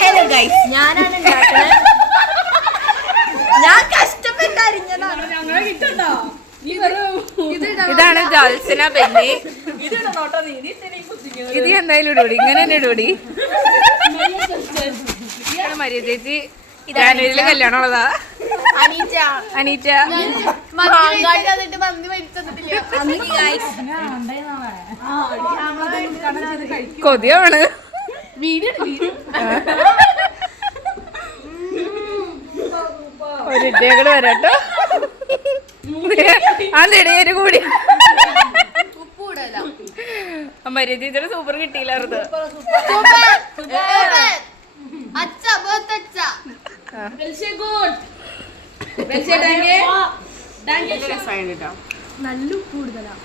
Hello guys, ഞാനാണ് ഉണ്ടാക്കുന്നത്. ഞാൻ കഷ്ടപ്പെട്ടറിഞ്ഞതാണ്. ഇതാണ് ജോത്സന ബെന്നി. ഇത് എന്തായാലും ഇടൂടി, ഇങ്ങനെ തന്നെ ഇടൂടി. മരിയ ചേച്ചി ജാനുവരിയില് കല്യാണം ഉള്ളതാ. അനീറ്റ കൊതിയാണ്. ഒരു ഇട്ടേക്കൂടെ വരാട്ടോ. അതെടേര് കൂടി മരിയ ചേച്ചിയുടെ സൂപ്പർ കിട്ടിയില്ലായിരുന്നു. നല്ല കൂടുതലാണ്.